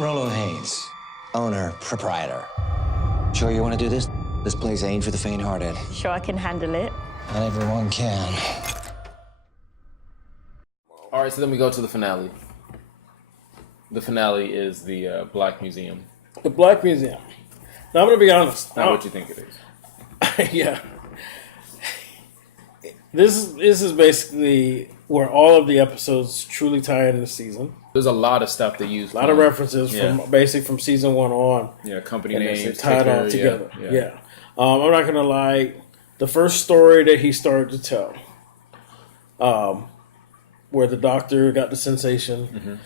Rolo Haynes, owner, proprietor. Sure you want to do this? This place ain't for the faint-hearted. Sure, I can handle it. Not everyone can. All right, so then we go to the finale. The finale is the Black Museum. The Black Museum. Now, I'm going to be honest. Not what you think it is. Yeah. This is basically where all of the episodes truly tie into the season. There's a lot of stuff they use. A lot of references from season 1 on. Yeah, company and names. They tie it all together. Yeah. I'm not going to lie. The first story that he started to tell, where the doctor got the sensation,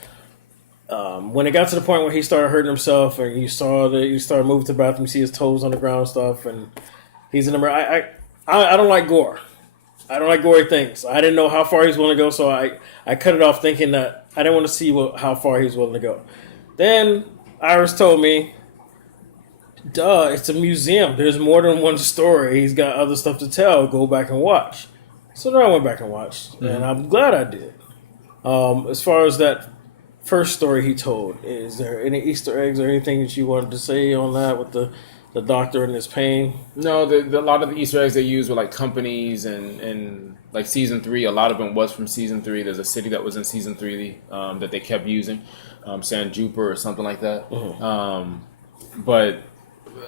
when it got to the point where he started hurting himself and you started moving to the bathroom, you see his toes on the ground and stuff, and he's in the mirror. I don't like gore. I don't like gory things. I didn't know how far he was willing to go, so I cut it off thinking that I didn't want to see how far he was willing to go. Then Iris told me, duh, it's a museum. There's more than one story. He's got other stuff to tell. Go back and watch. So then I went back and watched, and I'm glad I did. As far as that first story he told, is there any Easter eggs or anything that you wanted to say on that with the doctor and his pain? No, a lot of the Easter eggs they use were like companies and like season 3. A lot of them was from season 3. There's a city that was in season 3 that they kept using, San Jupiter or something like that. But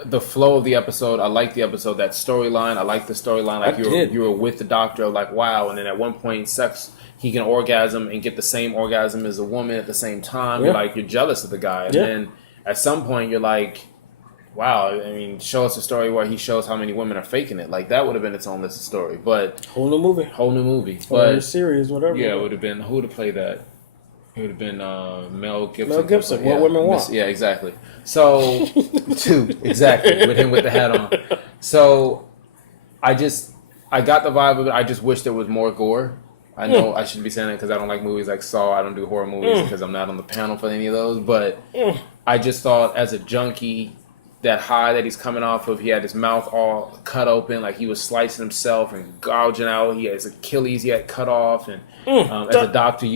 the flow of the episode, I like the episode. That storyline, I like the storyline. Like you were with the doctor, like wow. And then at one point, he can orgasm and get the same orgasm as a woman at the same time. Yeah. You're jealous of the guy, and then at some point you're like, wow, I mean, show us a story where he shows how many women are faking it. Like, that would have been its own list of story. But Whole new movie. But or series, whatever. Yeah, it would have been, who would have played that? It would have been Mel Gibson. Mel Gibson, What Women Want. Yeah, exactly. So, exactly, with him with the hat on. So, I got the vibe of it. I just wish there was more gore. I know I shouldn't be saying that because I don't like movies like Saw. I don't do horror movies because I'm not on the panel for any of those. But I just thought as a junkie, that high that he's coming off of, he had his mouth all cut open, like he was slicing himself and gouging out. He had his Achilles he had cut off. And as a doctor,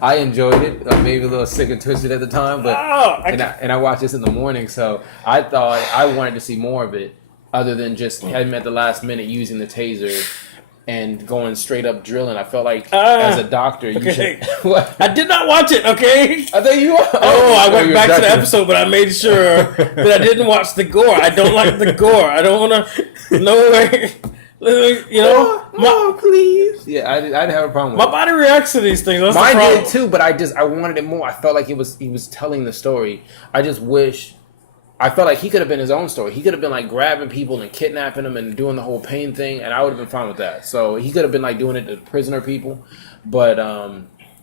I enjoyed it. Maybe a little sick and twisted at the time, but I watched this in the morning, so I thought I wanted to see more of it, other than just him at the last minute using the taser and going straight up drilling. I felt like as a doctor, you should. What? I did not watch it. Okay, I thought you. I went back to the episode, but I made sure that I didn't watch the gore. I don't like the gore. I don't want to. No way. You know, no, please. Yeah, I didn't have a problem with my body reacts to these things. That's Mine the problem. did too, but I wanted it more. I felt like he was telling the story. I just wish. I felt like he could have been his own story. He could have been like grabbing people and kidnapping them and doing the whole pain thing, and I would have been fine with that. So he could have been like doing it to prisoner people, but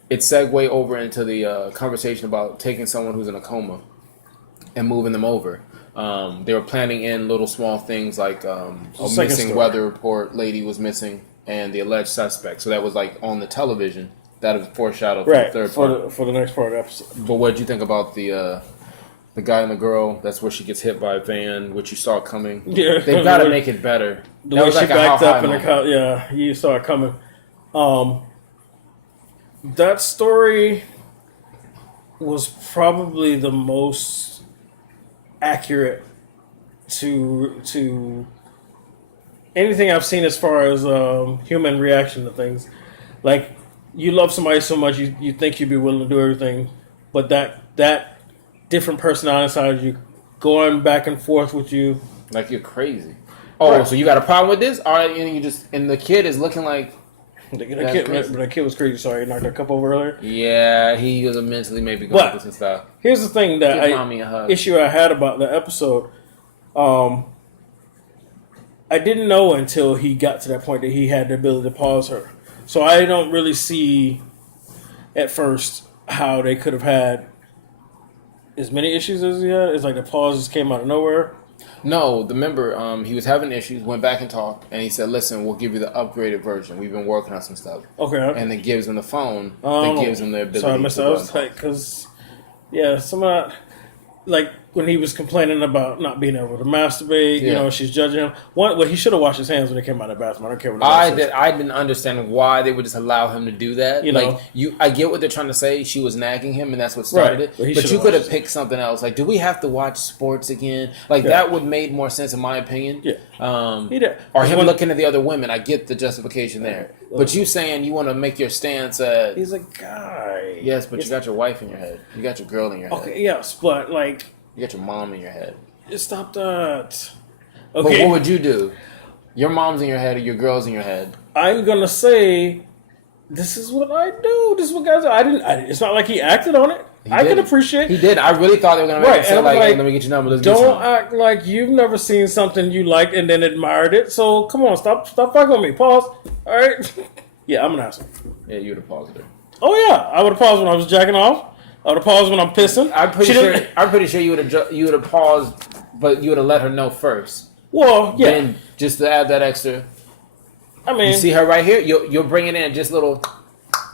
it segued over into the conversation about taking someone who's in a coma and moving them over. They were planning in little small things like a missing weather report lady was missing and the alleged suspect. So that was like on the television. That was foreshadowed for the third part. For the next part of the episode. But what did you think about the guy and the girl? That's where she gets hit by a van, which you saw coming. Yeah, they've got to make it better. The way she backed up in the car, yeah, you saw it coming. That story was probably the most accurate to anything I've seen as far as human reaction to things. Like, you love somebody so much, you think you'd be willing to do everything, but that different personality side of you going back and forth with you, like you're crazy. Oh, right. So you got a problem with this? All right, and the kid is looking like the kid was crazy. Sorry, he knocked a cup over earlier. Yeah, he was mentally maybe going through some stuff. Here's the thing issue I had about the episode. I didn't know until he got to that point that he had the ability to pause her. So I don't really see at first how they could have had as many issues as he had. It's like the pause just came out of nowhere. No, remember, he was having issues, went back and talked, and he said, listen, we'll give you the upgraded version. We've been working on some stuff. Okay. And then gives him the phone that gives him the ability so I missed out. Because, some of that, like, when he was complaining about not being able to masturbate, you Yeah. know, she's judging him. Well, he should have washed his hands when he came out of the bathroom. I don't care what I nobody says. didn't understand why they would just allow him to do that. You know. I get what they're trying to say. She was nagging him, and that's what started Right, but he it. But should've you could have watched picked something else. Like, do we have to watch sports again? Like, Yeah. that would made more sense in my opinion. Yeah. He did. Or him When- looking at the other women. I get the justification there. But you saying you want to make your stance at He's a guy. yes, but you got your wife in your head. You got your girl in your head. Okay, yes, but like, You got your mom in your head. stop that. But Okay, what would you do? Your mom's in your head or your girl's in your head? I'm gonna say, this is what I do. This is what guys do. It's not like he acted on it. I can appreciate. He did. I really thought they were going to make Right, it sound and I'm like, hey, like, let me get your number. Let's get Don't some. act like you've never seen something you liked and then admired it. So come on, stop fucking with me. Pause. All right. Yeah, I'm an asshole. Yeah, you would have paused her. Oh yeah, I would have paused when I was jacking off. I would have paused when I'm pissing. I'm pretty She sure. didn't- I'm pretty sure you would have paused, but you would have let her know first. Well, yeah. Then just to add that extra. I mean, You see her right here. You'll bring it in just little,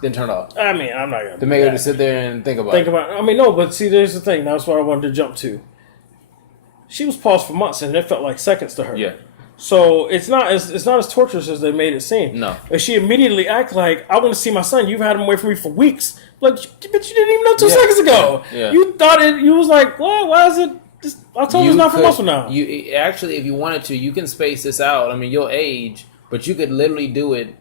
then turn it off I'm not gonna to make her just sit there and think about think it. about. I mean, no, but see, there's the thing. That's what I wanted to jump to. She was paused for months, and it felt like seconds to her. Yeah. So it's not as torturous as they made it seem. No. And she immediately acted like, I want to see my son. You've had him away from me for weeks. Like, but you didn't even know 2 Yeah. seconds ago. Yeah. You thought it. You was like, what? Why is it? Just, I told you it's not for muscle now. You actually, if you wanted to, you can space this out. I mean, you'll age, but you could literally do it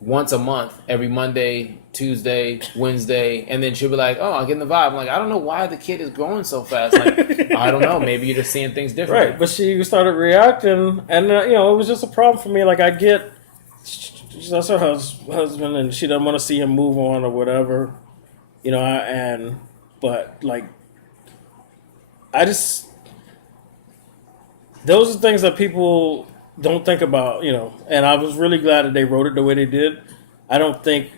once a month, every Monday, Tuesday, Wednesday, and then she'll be like, "Oh, I'm getting the vibe." I'm like, I don't know why the kid is growing so fast. Like, I don't know. Maybe you're just seeing things differently. Right, but she started reacting, and you know, it was just a problem for me. Like, I get that's her husband, and she doesn't want to see him move on or whatever, you know. But like, I just those are things that people don't think about, you know. And I was really glad that they wrote it the way they did. I don't think,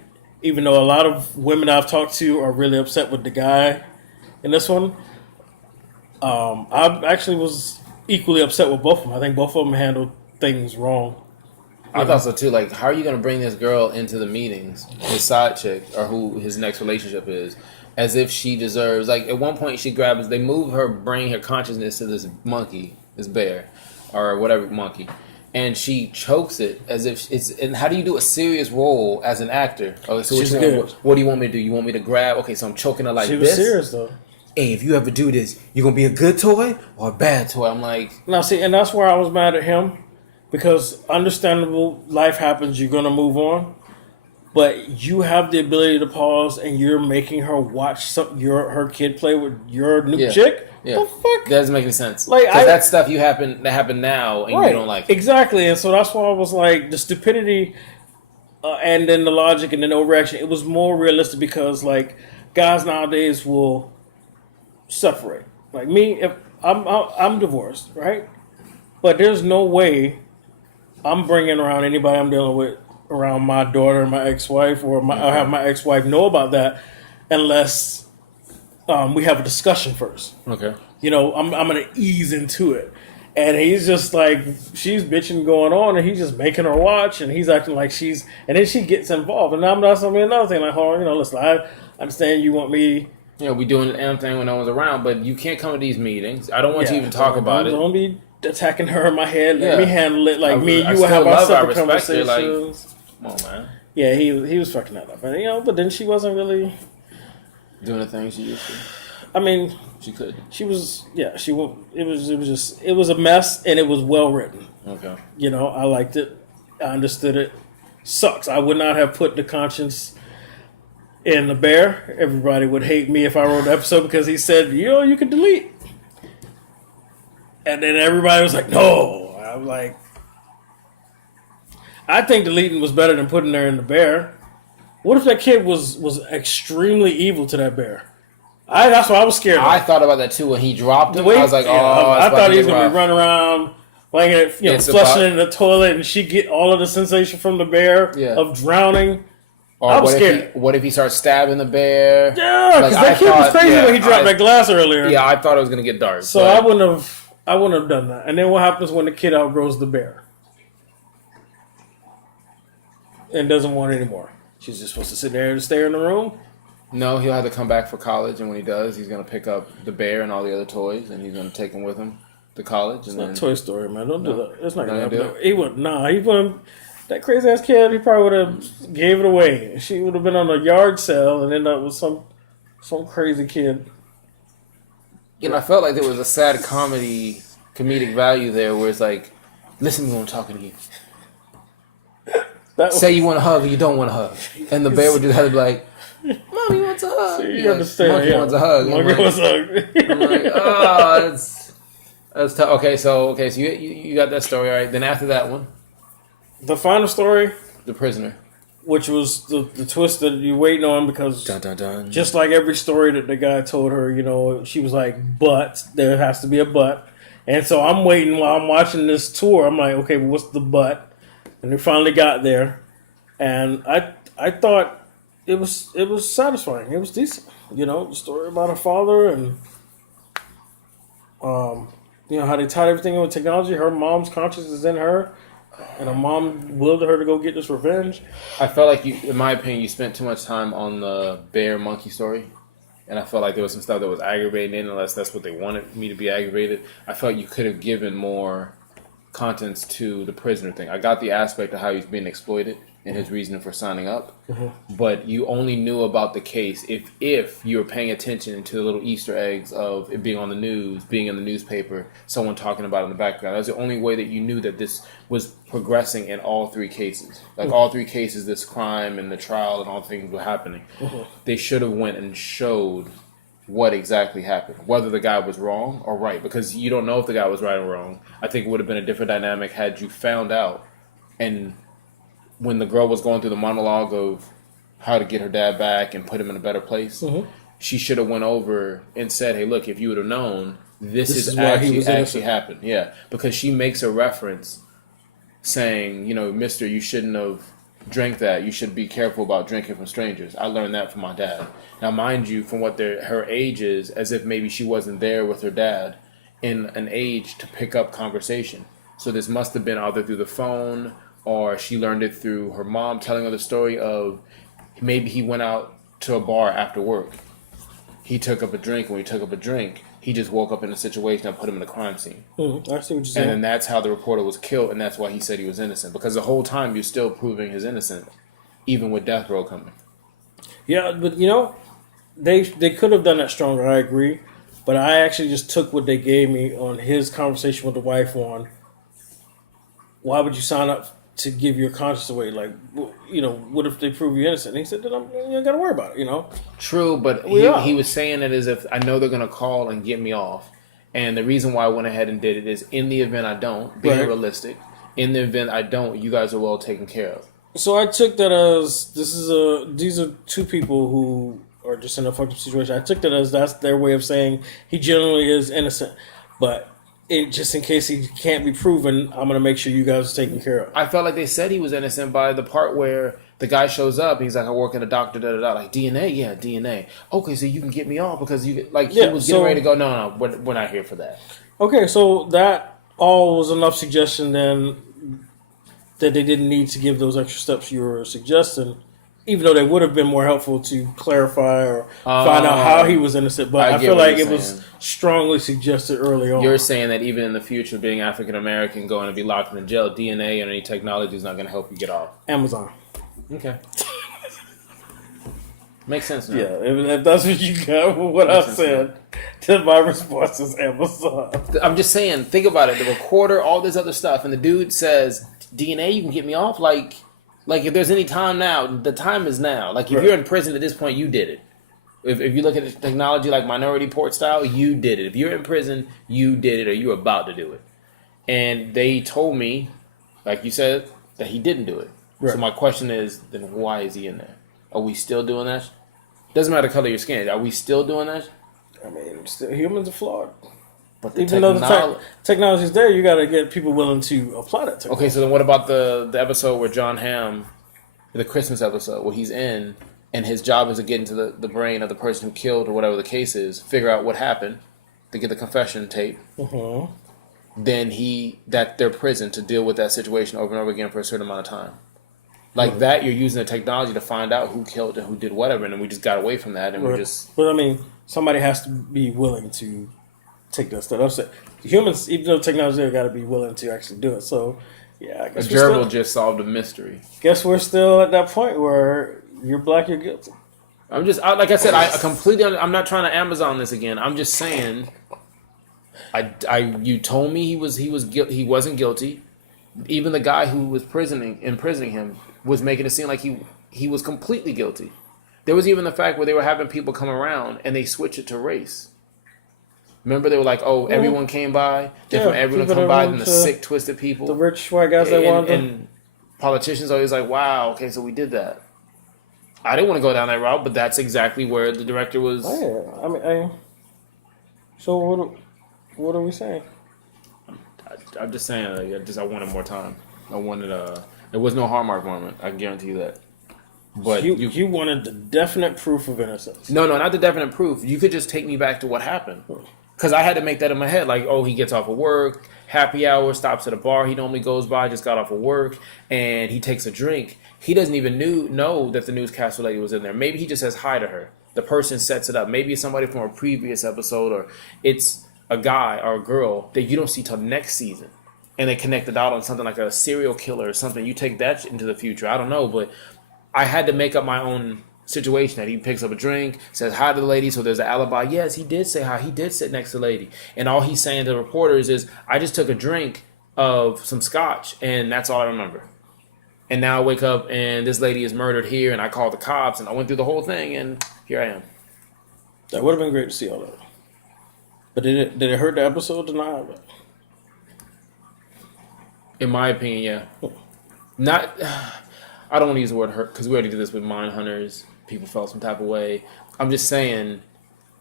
even though a lot of women I've talked to are really upset with the guy in this one, I actually was equally upset with both of them. I think both of them handled things wrong. I thought so too. Like, how are you going to bring this girl into the meetings, his side chick, or who his next relationship is, as if she deserves? Like, at one point, they move her brain, her consciousness to this monkey, this bear, or whatever monkey, and she chokes it as if it's. And how do you do a serious role as an actor? Oh, so She's good. what do you want me to do? You want me to grab? Okay, so I'm choking her like She was this. serious though. Hey, if you ever do this, you gonna be a good toy or a bad toy? I'm like, Now, see, and that's where I was mad at him, because understandable, life happens, you're going to move on, but you have the ability to pause, and you're making her watch her kid play with your new chick? Yeah, The fuck? that doesn't make any sense. Like, Like, that stuff that happen now, and Right, you don't like it. exactly, and so that's why I was like, the stupidity and then the logic and then the overreaction, it was more realistic, because, like, guys nowadays will separate. Like me, if I'm divorced, right? But there's no way I'm bringing around anybody I'm dealing with around my daughter, my ex-wife, or I have my ex-wife know about that, unless we have a discussion first. Okay. You know, I'm going to ease into it. And he's just like, she's bitching going on, and he's just making her watch, and he's acting like and then she gets involved. And now that's another thing, like, hold on, you know, listen, I understand you want me. You know, we doing the damn thing when no one's around, but you can't come to these meetings. I don't want you to even talk about it. Don't be attacking her in my head. Let me handle it. Like, me and I you will still have our love her. I separate respect her, conversations. like, come on, man. Yeah, he was fucking that up. And, you know, but then she wasn't really, Doing the things she used to. I mean, She could. she was, yeah, it was a mess, and it was well written. Okay. You know, I liked it. I understood it. Sucks. I would not have put the conscience in the bear. Everybody would hate me if I wrote the episode, because he said, you can delete. And then everybody was like, no. I'm like, I think deleting was better than putting her in the bear. What if that kid was extremely evil to that bear? That's what I was scared of. I thought about that too when he dropped him. Wait, I was like, oh, I it's about thought to he was get going to rough. be running around, playing it, It's flushing about- it in the toilet, and she get all of the sensation from the bear of drowning. Or I was what scared. What if he starts stabbing the bear? Yeah, because Like, that I kid was thought- crazy yeah, when he dropped that glass earlier. Yeah, I thought it was gonna get dark. So I wouldn't have done that. And then what happens when the kid outgrows the bear and doesn't want it anymore? She's just supposed to sit there and stay in the room. No, he'll have to come back for college, and when he does, he's going to pick up the bear and all the other toys, and he's going to take them with him to college. It's and not then, Toy Story, man. Don't do that. It's not Not going to gonna happen. He would, nah, he wouldn't. That crazy ass kid, he probably would have gave it away. She would have been on a yard sale and ended up with some crazy kid. You know, I felt like there was a sad comedic value there where it's like, listen to me when I'm talking to you. Say you want a hug or you don't want a hug. And the bear would just have to be like, Mommy wants a hug. So you Like, understand. Monkey wants a hug. Monkey wants a hug. I'm like, oh, that's tough. Okay, so you got that story, all right. Then after that one, The final story, The Prisoner. which was the twist that you're waiting on because Dun, dun, dun. just like every story that the guy told her, you know, she was like, but there has to be a but. And so I'm waiting while I'm watching this tour. I'm like, okay, well, what's the but? And they finally got there. And I thought it was satisfying. It was decent. You know, the story about her father and you know, how they tied everything in with technology. Her mom's conscience is in her. And her mom willed her to go get this revenge. I felt like you, in my opinion, you spent too much time on the bear monkey story. And I felt like there was some stuff that was aggravating, unless that's what they wanted me to be aggravated. I felt you could have given more contents to the prisoner thing. I got the aspect of how he's being exploited and his reason for signing up, but you only knew about the case if you were paying attention to the little Easter eggs of it being on the news, being in the newspaper, someone talking about it in the background. That's the only way that you knew that this was progressing in all three cases. Like all three cases, this crime and the trial and all things were happening. They should have went and showed what exactly happened, whether the guy was wrong or right, because you don't know if the guy was right or wrong. I think it would have been a different dynamic had you found out. And when the girl was going through the monologue of how to get her dad back and put him in a better place, she should have went over and said, hey, look, if you would have known, this is why he was actually innocent. happened. Yeah, because she makes a reference saying, you know, mister, you shouldn't have drank that. You should be careful about drinking from strangers. I learned that from my dad. Now, mind you, from what her age is, as if maybe she wasn't there with her dad in an age to pick up conversation. So this must have been either through the phone or she learned it through her mom telling her the story of maybe he went out to a bar after work. He took up a drink. When he took up a drink, he just woke up in a situation that put him in a crime scene. I see what you're saying. And then that's how the reporter was killed, and that's why he said he was innocent. Because the whole time you're still proving his innocence, even with death row coming. Yeah, but you know, they could have done that stronger. I agree, but I actually just took what they gave me on his conversation with the wife on why would you sign up to give your conscience away? Like, you know, what if they prove you innocent? And he said that you don't got to worry about it. You know. True, but he was saying it as if I know they're going to call and get me off. And the reason why I went ahead and did it is in the event I don't, being realistic, in the event I don't, you guys are well taken care of. So I took that as these are two people who are just in a fucked up situation. I took that as that's their way of saying he generally is innocent, but just in case he can't be proven, I'm going to make sure you guys are taken care of. I felt like they said he was innocent by the part where the guy shows up and he's like, I work in a doctor, da-da-da. Like, DNA? Yeah, DNA. Okay, so you can get me off because he was getting ready to go, no, we're not here for that. Okay, so that all was enough suggestion then that they didn't need to give those extra steps you were suggesting, even though they would have been more helpful to clarify or find out how he was innocent. But I feel like it was strongly suggested early on. You're saying that even in the future, being African American, going to be locked in jail, DNA and any technology is not going to help you get off. Amazon. Okay. Makes sense now. Yeah, if that's what you got with what I said, then my response is Amazon. I'm just saying, think about it. The recorder, all this other stuff, and the dude says, DNA, you can get me off? Like if there's any time now, the time is now. Like, if you're in prison at this point, you did it. If you look at the technology like Minority Report style, you did it. If you're in prison, you did it or you're about to do it. And they told me, like you said, that he didn't do it. Right. So my question is, then why is he in there? Are we still doing that? Doesn't matter the color of your skin. Are we still doing that? I mean, humans are flawed. But the even though the technology is there, you got to get people willing to apply that technology. Okay, so then what about the episode where John Hamm, the Christmas episode, where he's in, and his job is to get into the brain of the person who killed or whatever the case is, figure out what happened, to get the confession tape. Then they're prison to deal with that situation over and over again for a certain amount of time. Like that, you're using the technology to find out who killed and who did whatever, and then we just got away from that, and we're just. But I mean, somebody has to be willing to take that step. I'm saying humans, even though technology, they got to be willing to actually do it. So, yeah, I guess A gerbil just solved a mystery. Guess we're still at that point where you're black, you're guilty. Like I said, I completely. I'm not trying to Amazon this again. I'm just saying. You told me he wasn't guilty. Even the guy who was imprisoning him was making it seem like he was completely guilty. There was even the fact where they were having people come around and they switched it to race. Remember, they were like, "Oh, everyone came by, different everyone come by, and the sick, twisted people, the rich white guys that wanted them." And politicians are always like, "Wow, okay, so we did that." I didn't want to go down that route, but that's exactly where the director was. Oh, yeah. So what are we saying? I'm just saying. I wanted more time. I wanted There was no Hallmark moment. I can guarantee you that. But you wanted the definite proof of innocence. No, not the definite proof. You could just take me back to what happened. Because I had to make that in my head. Like, oh, he gets off of work, happy hour, stops at a bar he normally goes by, just got off of work, and he takes a drink. He doesn't even know that the newscaster lady was in there. Maybe he just says hi to her. The person sets it up. Maybe it's somebody from a previous episode, or it's a guy or a girl that you don't see till next season. And they connect the dot on something like a serial killer or something. You take that into the future. I don't know, but I had to make up my own situation that he picks up a drink, says hi to the lady, so there's an alibi. Yes, he did say hi. He did sit next to the lady. And all he's saying to the reporters is, I just took a drink of some scotch, and that's all I remember. And now I wake up, and this lady is murdered here, and I called the cops, and I went through the whole thing, and here I am. That would have been great to see all that. But did it hurt the episode to not have it? In my opinion, yeah. Not... I don't want to use the word hurt because we already did this with Mindhunters. People felt some type of way. I'm just saying,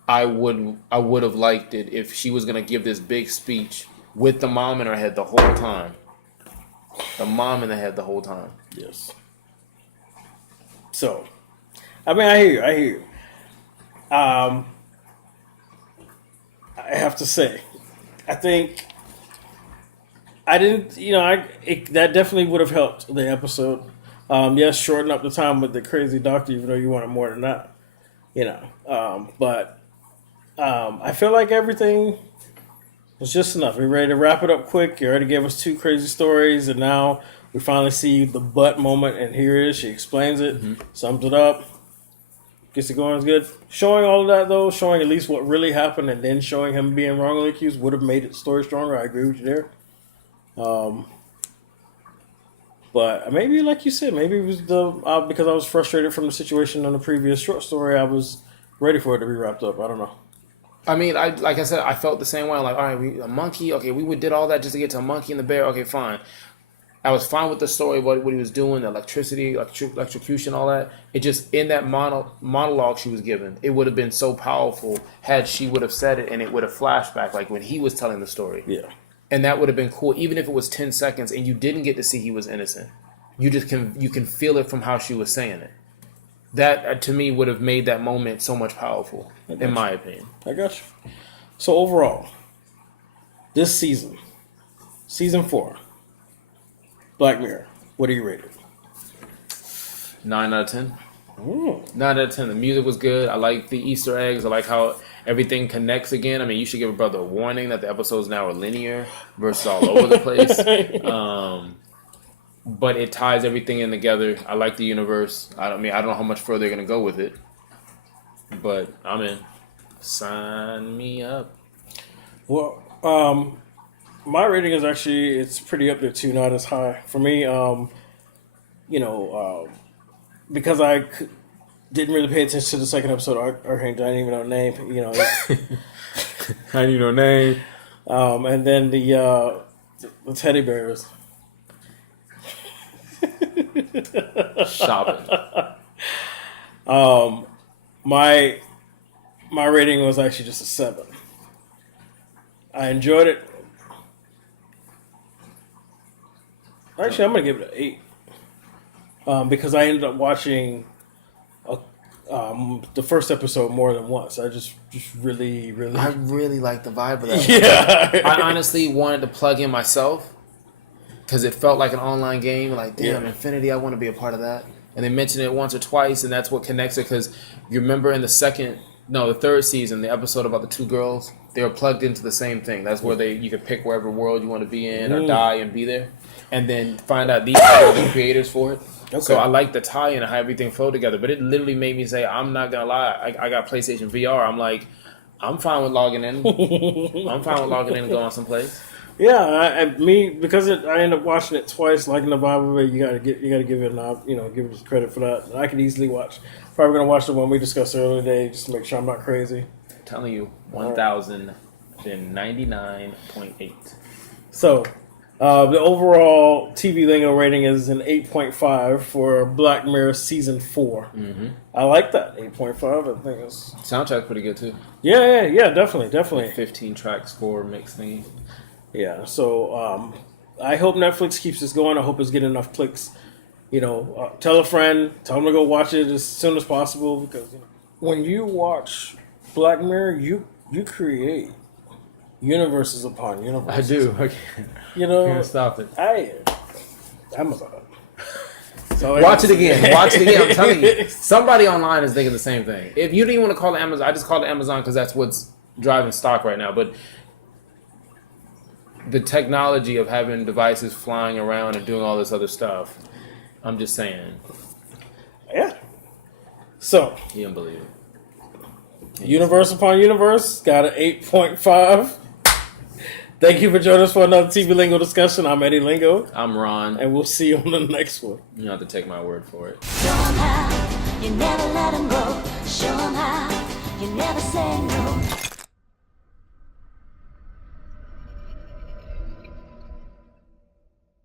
I would have liked it if she was gonna give this big speech with the mom in her head the whole time. The mom in the head the whole time. Yes. So, I mean, I hear you. I have to say, I think I didn't. That definitely would have helped the episode. Yes, shorten up the time with the crazy doctor, even though you wanted more than that. But I feel like everything was just enough. We're ready to wrap it up quick. You already gave us 2 crazy stories, and now we finally see the butt moment, and here it is. She explains it, sums it up, gets it going. It's good. Showing all of that, though, showing at least what really happened, and then showing him being wrongly accused would have made the story stronger. I agree with you there. But maybe, like you said, maybe it was because I was frustrated from the situation in the previous short story. I was ready for it to be wrapped up. I don't know. I mean, like I said, I felt the same way. I'm like, all right, a monkey. Okay, we did all that just to get to a monkey and the bear. Okay, fine. I was fine with the story, what he was doing, the electricity, electrocution, all that. It just, in that monologue she was given, it would have been so powerful had she would have said it and it would have flashback, like when he was telling the story. Yeah. And that would have been cool, even if it was 10 seconds and you didn't get to see he was innocent. You can feel it from how she was saying it. That, to me, would have made that moment so much powerful, in my opinion. I got you. So overall, this season, season 4, Black Mirror, what do you rate it? 9 out of 10. Ooh. 9 out of 10. The music was good. I like the Easter eggs. I like how everything connects again. I mean, you should give a brother a warning that the episodes now are linear versus all over the place. But it ties everything in together. I like the universe. I don't know how much further they're going to go with it. But I'm in. Sign me up. Well, my rating is actually, it's pretty up there too, not as high. For me, because I didn't really pay attention to the second episode of Archangel. I didn't even know the name. I didn't know name. And then the teddy bears. Shopping. My rating was actually just a 7. I enjoyed it. Actually, I'm gonna give it an 8 because I ended up watching the first episode more than once. I just really. I really like the vibe of that. Yeah. I honestly wanted to plug in myself. because it felt like an online game. Like, damn, Yeah. Infinity, I want to be a part of that. And they mentioned it once or twice, and that's what connects it. Because you remember in the third season, the episode about the two girls, they were plugged into the same thing. That's where you could pick wherever world you want to be in or die and be there. And then find out these are the creators for it. Okay. So I like the tie-in and how everything flowed together. But it literally made me say, I'm not going to lie. I got PlayStation VR. I'm like, I'm fine with logging in. I'm fine with logging in and going someplace. Yeah, because I ended up watching it twice, liking the vibe of it. You gotta give it give it credit for that. And I could easily watch. Probably gonna watch the one we discussed earlier today, just to make sure I'm not crazy. I'm telling you, 1,099.8. So, the overall TV Lingo rating is an 8.5 for Black Mirror season 4. Mm-hmm. I like that 8.5. I think it's soundtrack's pretty good too. Yeah, definitely. 15 track score mix thingy. Yeah, so I hope Netflix keeps this going. I hope it's getting enough clicks. Tell a friend, tell them to go watch it as soon as possible, because when you watch Black Mirror, you create universes upon universes. I do. Okay. Can't stop it. Amazon. Watch it again. Watch it again. I'm telling you, somebody online is thinking the same thing. If you didn't want to call it Amazon, I just call it Amazon because that's what's driving stock right now. But the technology of having devices flying around and doing all this other stuff, I'm just saying. Yeah. So. You don't believe it. Universe upon universe got an 8.5. Thank you for joining us for another TV Lingo discussion. I'm Eddie Lingo. I'm Ron. And we'll see you on the next one. You don't have to take my word for it. Somehow, you never let him go. Show him how, you never say no.